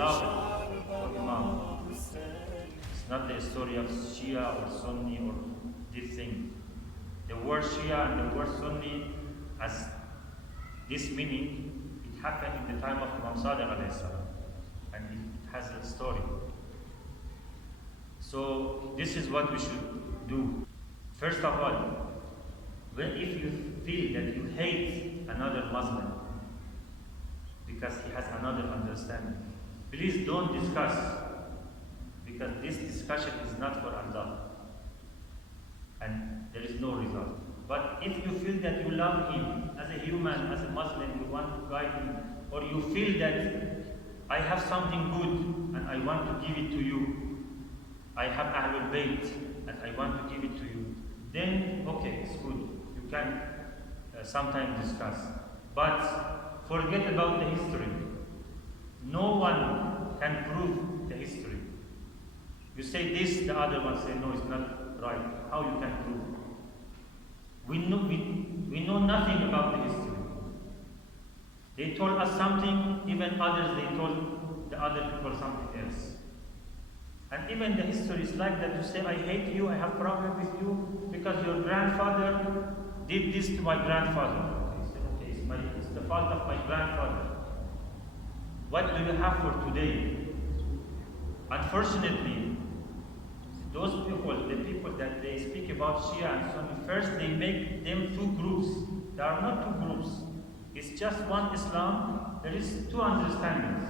beloved for Imam. It's not the story of Shia or Sunni or this thing. The word Shia and the word Sunni has this meaning. It happened in the time of Imam Sa'd alayhi salam, and it has a story. So this is what we should do. First of all, if you feel that you hate another Muslim because he has another understanding, please don't discuss, because this discussion is not for Allah and there is no result. But if you feel that you love him as a human, as a Muslim, you want to guide him, or you feel that I have something good and I want to give it to you, I have Ahlul Bayt and I want to give it to you, then okay, it's good. You can sometimes discuss. But forget about the history. No one can prove the history. You say this, the other one say no, it's not right. How you can prove? We know nothing about the history. They told us something, even others they told the other people something else. And even the history is like that. You say, I hate you, I have problem with you because your grandfather did this to my grandfather. You say, okay, it's the fault of my grandfather. What do you have for today? Unfortunately, those people, the people that they speak about Shia and Sunni, first they make them two groups. There are not two groups. It's just one Islam. There is two understandings.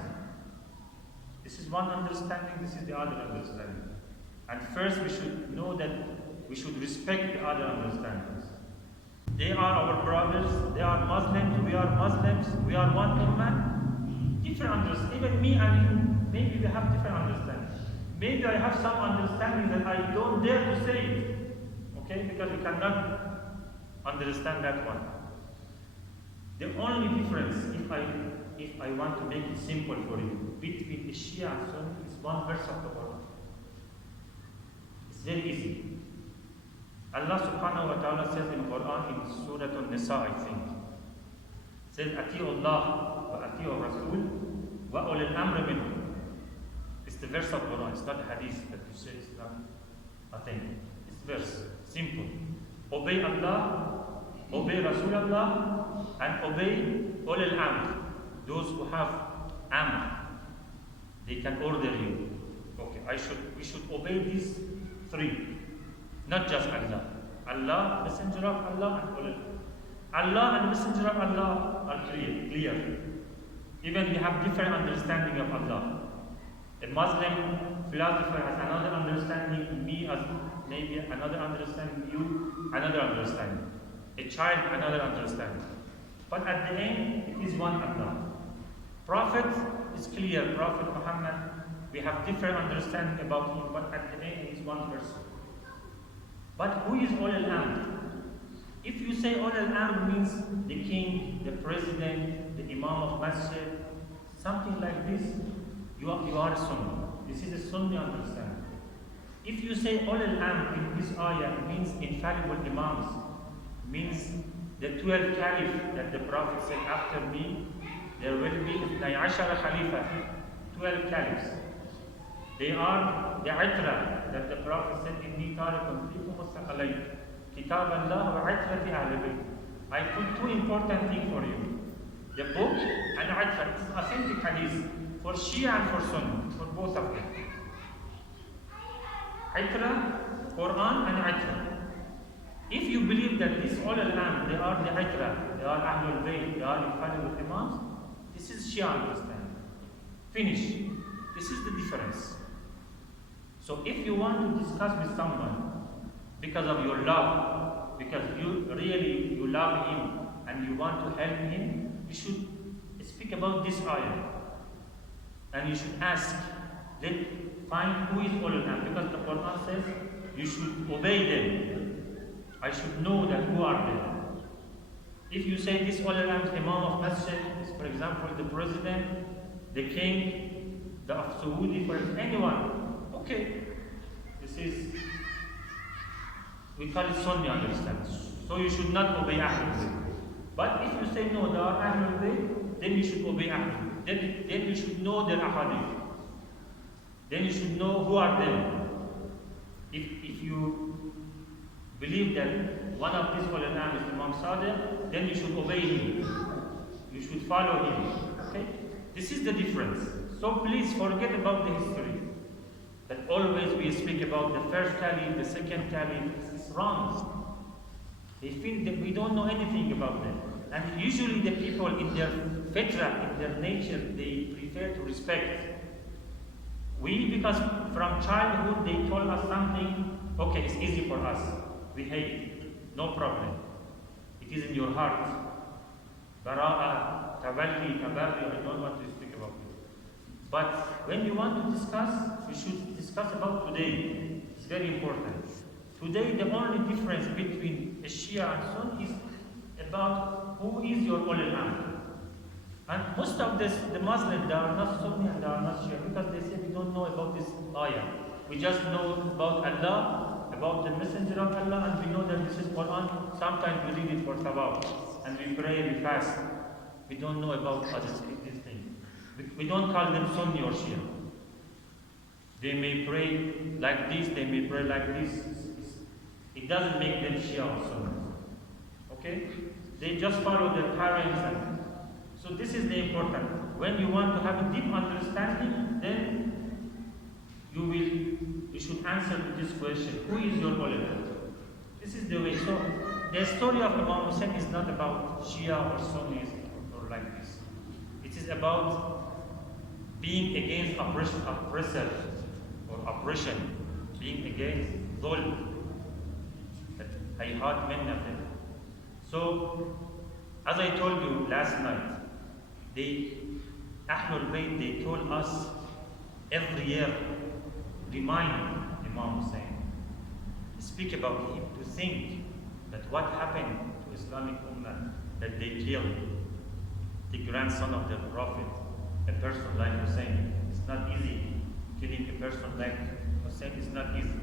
This is one understanding, this is the other understanding. And first we should know that we should respect the other understandings. They are our brothers, they are Muslims, we are Muslims, we are one Ummah. Different understanding. Even me and you, maybe we have different understanding. Maybe I have some understanding that I don't dare to say it. Okay? Because we cannot understand that one. The only difference, if I want to make it simple for you, between the Shia and Sunni is one verse of the Quran. It's very easy. Allah subhanahu wa ta'ala says in Quran, in Surah An-Nisa, I think, says, Ati'u Allah wa ati'u Rasul wa ulil amr minhum. It's the verse of Quran, it's not a hadith that you say it's not authentic. It's verse, simple. Obey Allah, obey Rasulullah, and obey ulil amr. Those who have amr, they can order you. Okay, we should obey these three, not just Allah. Allah, Messenger of Allah, and ulil. Allah and Messenger of Allah are clear. Even we have different understanding of Allah. A Muslim philosopher has another understanding, me as maybe another understanding, you another understanding, a child another understanding. But at the end, it is one Allah. Prophet is clear, Prophet Muhammad, we have different understanding about him, but at the end, he is one person. But who is Ul al-Amr? If you say Ul al-Amr means the king, the president, the imam of masjid, something like this, you are Sunni. This is a Sunni understanding. If you say Ul al-Amr in this ayah, it means infallible imams, means the 12 caliph that the Prophet said, after me, there will be 12 Khalifa, 12 caliphs. They are the Itra that the Prophet said, Inni tarikum fikum mustaqalayn, Kitab Allah wa Itrati Ahl Bayt. I put two important things for you. The book and Itra. It's authentic hadith for Shia and for Sunni, for both of them. Itra, Quran and Itra. If you believe that this all al-Am, they are the Itra, they are Ahlul Bayt, they are infallible imams, this is Shia understanding. Finish. This is the difference. So if you want to discuss with someone because of your love, because you love him and you want to help him, you should speak about this ayah. And you should ask, find who is all al-Am, because the Quran says you should obey them. I should know that who are they. If you say this all al-Am is Imam of Masjid, for example, the president, the king, the Sabouri, for anyone, okay, this is, we call it Sunni understand. So you should not obey Ahlul Bayt. But if you say no, there are Ahlul Bayt, then you should obey Ahlul Bayt. Then you should know their ahadith. then you should know who are them. If you believe that one of these ulama is Imam Sa'd, then you should obey him. You should follow him. Okay? This is the difference. So please forget about the history. That always we speak about the first caliph, the second caliph. It's wrong. They feel that we don't know anything about them. And usually the people in their fitra, in their nature, they prefer to respect. We, because from childhood they told us something, okay, it's easy for us. We hate it. No problem. It is in your heart. Bara'a, taballi, tabarri, I don't want to speak about it. But when you want to discuss, we should discuss about today. It's very important. Today, the only difference between a Shia and Sunni is about who is your ulama. And most of the Muslims, they are not Sunni and they are not Shia because they say we don't know about this ayah. We just know about Allah, about the Messenger of Allah, and we know that this is Quran. Sometimes we read it for tawaf, and we pray, we fast. We don't know about others, this thing. We don't call them Sunni or Shia. They may pray like this, they may pray like this. It doesn't make them Shia or Sunni. Okay? They just follow their parents. And so this is the important. When you want to have a deep understanding, then you should answer to this question. Who is your ulama? This is the way. So the story of Imam Hossein is not about Shia or Sunnis or like this. It is about being against oppressor or oppression, being against dhulm. I heard many of them. So, as I told you last night, Ahlul Bayt, they told us every year, remind Imam Hossein, speak about him, to think that what happened to Islamic Ummah, that they killed the grandson of the Prophet, a person like Hussein. It's not easy. Killing a person like Hussein is not easy.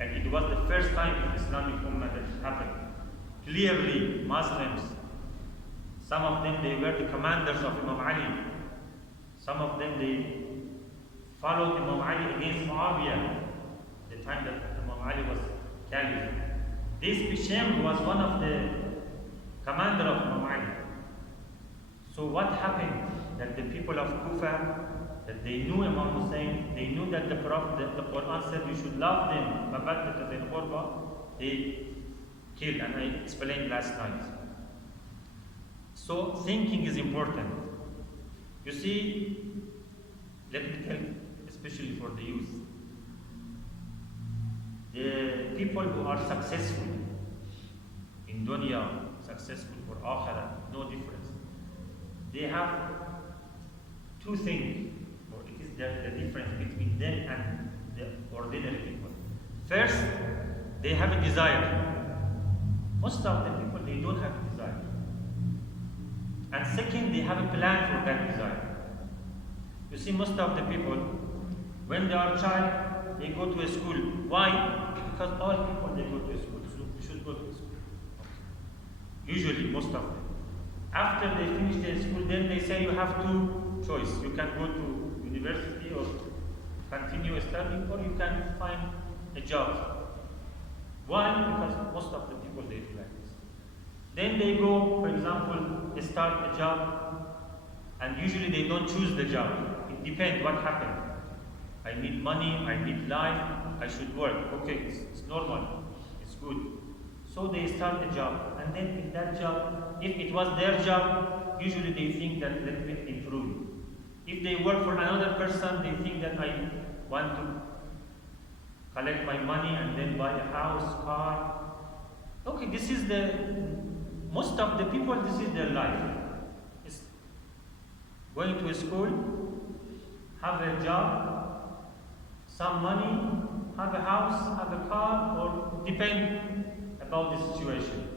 And it was the first time in Islamic Ummah that it happened. Clearly, Muslims, some of them, they were the commanders of Imam Ali. Some of them, they followed Imam Ali against Muawiyah, the time that Imam Ali was caliph. This Bishem was one of the commander of Imam Ali. So what happened? That the people of Kufa, that they knew Imam Hossein, they knew that the Prophet, the Quran said you should love them, they killed, and I explained last night. So thinking is important. You see, let me tell you, especially for the youth, the people who are successful in dunya, successful for akhirah, no difference. They have two things, or it is the difference between them and the ordinary people. First, they have a desire. Most of the people, they don't have a desire. And second, they have a plan for that desire. You see, most of the people, when they are a child, they go to a school. Why? Because all people, they go to a school. So we should go to a school. Usually, most of them. After they finish their school, then they say you have two choices. You can go to university or continue studying, or you can find a job. Why? Because most of the people, they do like this. Then they go, for example, they start a job, and usually they don't choose the job. It depends what happened. I need money, I need life, I should work. Okay, it's normal, it's good. So they start a job, and then in that job, if it was their job, usually they think that let me improve. If they work for another person, they think that I want to collect my money and then buy a house, car. Okay, this is most of the people, this is their life. It's going to a school, have a job, some money, have a house, have a car, or depend about the situation.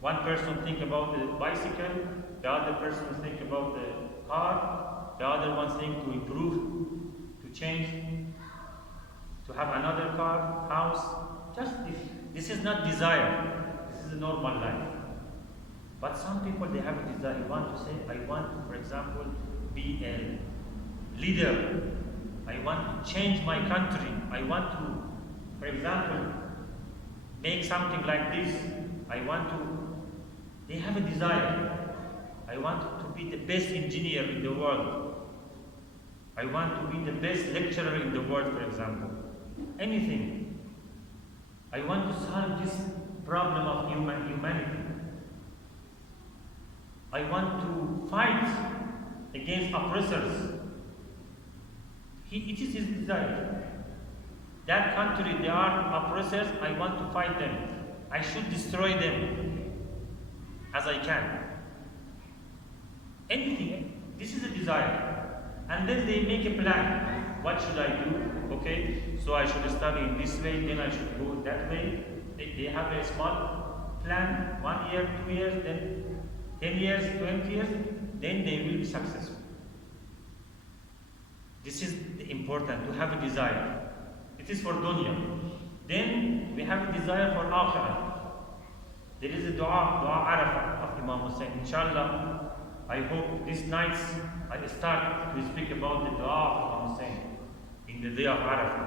One person think about the bicycle, the other person think about the car, the other one think to improve, to change, to have another car, house. Just this is not desire. This is a normal life. But some people, they have a desire. They want to say, I want to, for example, be a leader I want to change my country. I want to, for example, make something like this. I want to, they have a desire. I want to be the best engineer in the world. I want to be the best lecturer in the world, for example. Anything. I want to solve this problem of humanity. I want to fight against oppressors. It is his desire. That country, they are oppressors, I want to fight them. I should destroy them as I can. Anything. This is a desire. And then they make a plan. What should I do? Okay, so I should study in this way, then I should go that way. They have a small plan, 1 year, 2 years, then 10 years, 20 years, then they will be successful. This is important, to have a desire. It is for dunya. Then we have a desire for akhirah. There is a dua Arafah of Imam Hossein. Inshallah, I hope this night I start to speak about the dua of Imam Hossein in the day of Arafah.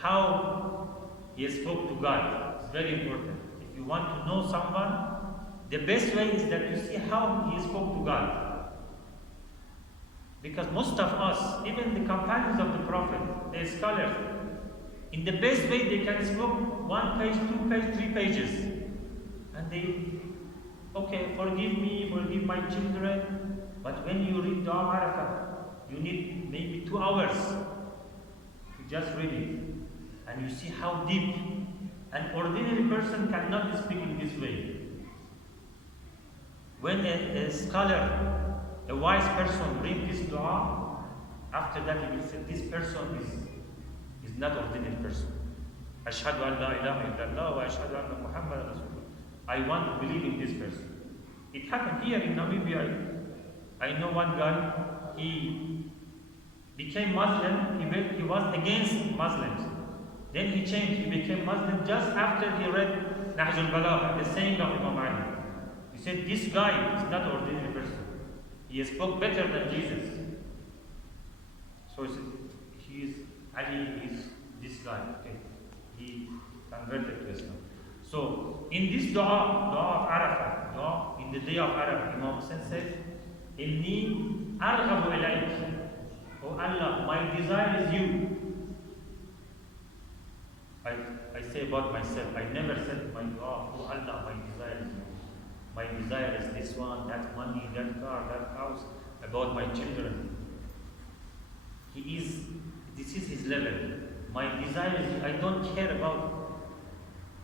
How he spoke to God. It's very important. If you want to know someone, the best way is that you see how he spoke to God. Because most of us, even the companions of the Prophet, the scholars, in the best way they can speak 1 page, 2 pages, 3 pages. And they, okay, forgive me, forgive my children. But when you read Dua Arafah, you need maybe 2 hours to just read it. And you see how deep. An ordinary person cannot speak in this way. When a scholar, a wise person read this dua, after that he will say, this person is not ordinary person. Ashhadu an la ilaha illallah wa ashhadu anna Muhammadan Rasulullah. I want to believe in this person. It happened here in Namibia. I know one guy, he became Muslim, he was against Muslims. Then he changed, he became Muslim just after he read Nahj al-Balagha, the saying of Imam Ali. He said, this guy is not an ordinary person. He spoke better than Jesus. So he is, Ali is this guy. Okay. He converted to Islam. So in this dua of Arafah, dua in the day of Arafah, Imam Hossein said, Inni arghabu ilayk. Oh Allah, my desire is you. I say about myself, I never said my dua, oh Allah, my desire is you. My desire is this one, that money, that car, that house, about my children. This is his level. My desire is, I don't care about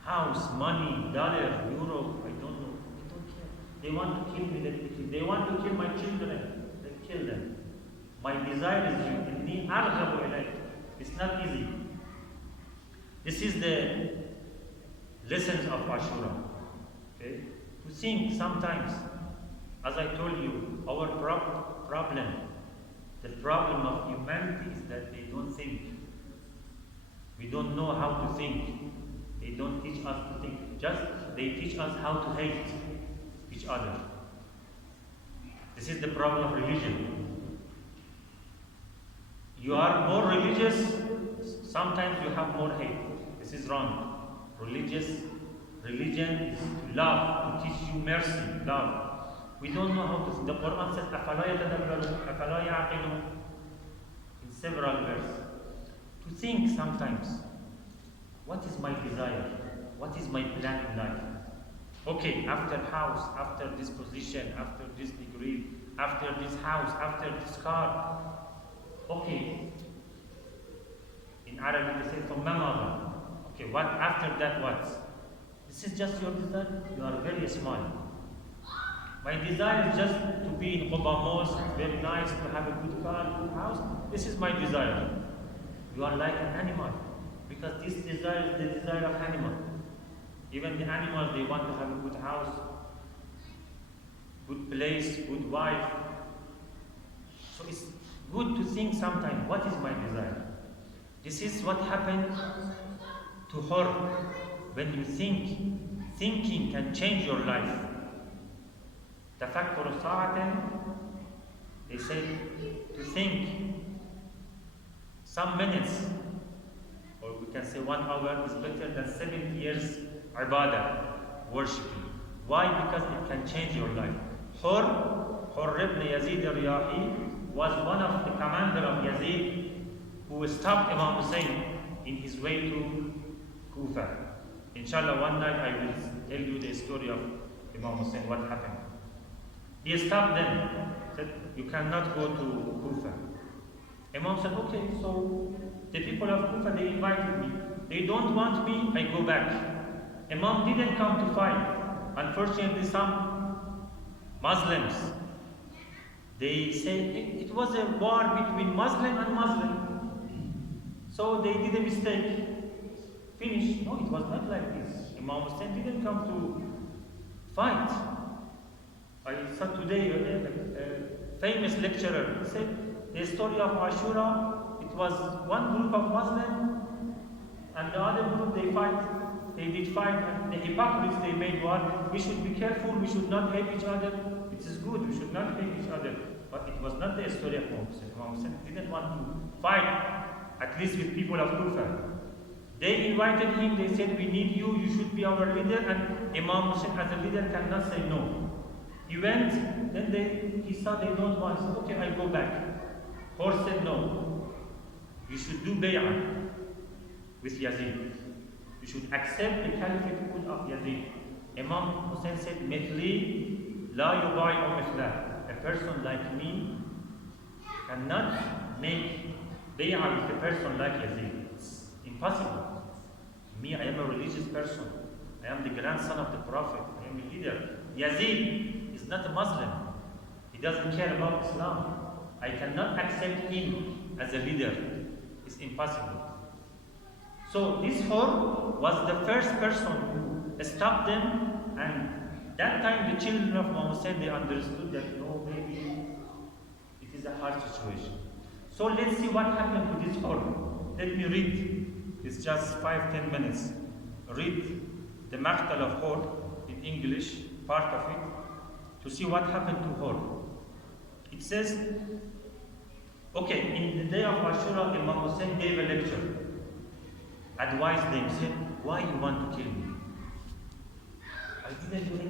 house, money, dollar, euro, I don't know. I don't care. They want to kill me, they want to kill my children, they kill them. My desire is you. Inni arghabu ilayk. It's not easy. This is the lessons of Ashura. Okay? To think sometimes, as I told you, our problem, the problem of humanity is that they don't think. We don't know how to think. They don't teach us to think. Just they teach us how to hate each other. This is the problem of religion. You are more religious, sometimes you have more hate. This is wrong. Religion is to love, to teach you mercy, love. We don't know how to. The Quran says, أَفَلَا يَتَدَبَّرُونَ أَفَلَا يَعْقِلُونَ in several verses. To think sometimes, what is my desire? What is my plan in life? Okay, after house, after this position, after this degree, after this house, after this car. Okay. In Arabic they say, ثُمَّ مَاذَا? Okay, what after that what? This is just your desire. You are very small. My desire is just to be in Quba Mosque, very nice, to have a good car, good house. This is my desire. You are like an animal. Because this desire is the desire of animal. Even the animals, they want to have a good house, good place, good wife. So it's good to think sometimes, what is my desire? This is what happened to Hurr. When you think, thinking can change your life. تفكر ساعة, they say to think some minutes, or we can say 1 hour, is better than 70 years ibadah, worshipping. Why? Because it can change your life. Hurr ibn Yazid al-Riyahi was one of the commander of Yazid who stopped Imam Hossein in his way to Kufa. Inshallah, one night I will tell you the story of Imam Hossein, what happened. He stopped them, said, you cannot go to Kufa. Imam said, okay, so the people of Kufa, they invited me. They don't want me, I go back. Imam didn't come to fight. Unfortunately, some Muslims, they say it was a war between Muslim and Muslim. So they did a mistake. Finish. No, it was not like this. Imam Hossein didn't come to fight. I saw today a famous lecturer said the story of Ashura, it was one group of Muslims and the other group they did fight, and the hypocrites they made war. We should be careful, we should not hate each other. It is good, we should not hate each other. But it was not the story of Imam Hossein. Imam Hossein didn't want to fight, at least with people of Kufa. They invited him, they said, we need you, you should be our leader, and Imam Hossein as a leader cannot say no. He went, then he saw they don't want, he said, okay, I go back. Hurr said no. You should do bay'ah with Yazid. You should accept the caliphate of Yazid. Imam Hossein said, Mithli la yuba'i'u mithla. A person like me cannot make bay'ah with a person like Yazid. It's impossible. Me, I am a religious person. I am the grandson of the Prophet. I am a leader. Yazid is not a Muslim. He doesn't care about Islam. I cannot accept him as a leader. It's impossible. So this Hurr was the first person who stopped them, and that time the children of Imam Hossein, they understood that no, maybe it is a hard situation. So let's see what happened to this Hurr. Let me read. It's just 5-10 minutes. Read the Maqtal of Hurr in English, part of it, to see what happened to Hurr. It says, okay, in the day of Ashura, Imam Hossein gave a lecture, advised them, said, why you want to kill me? I didn't do anything.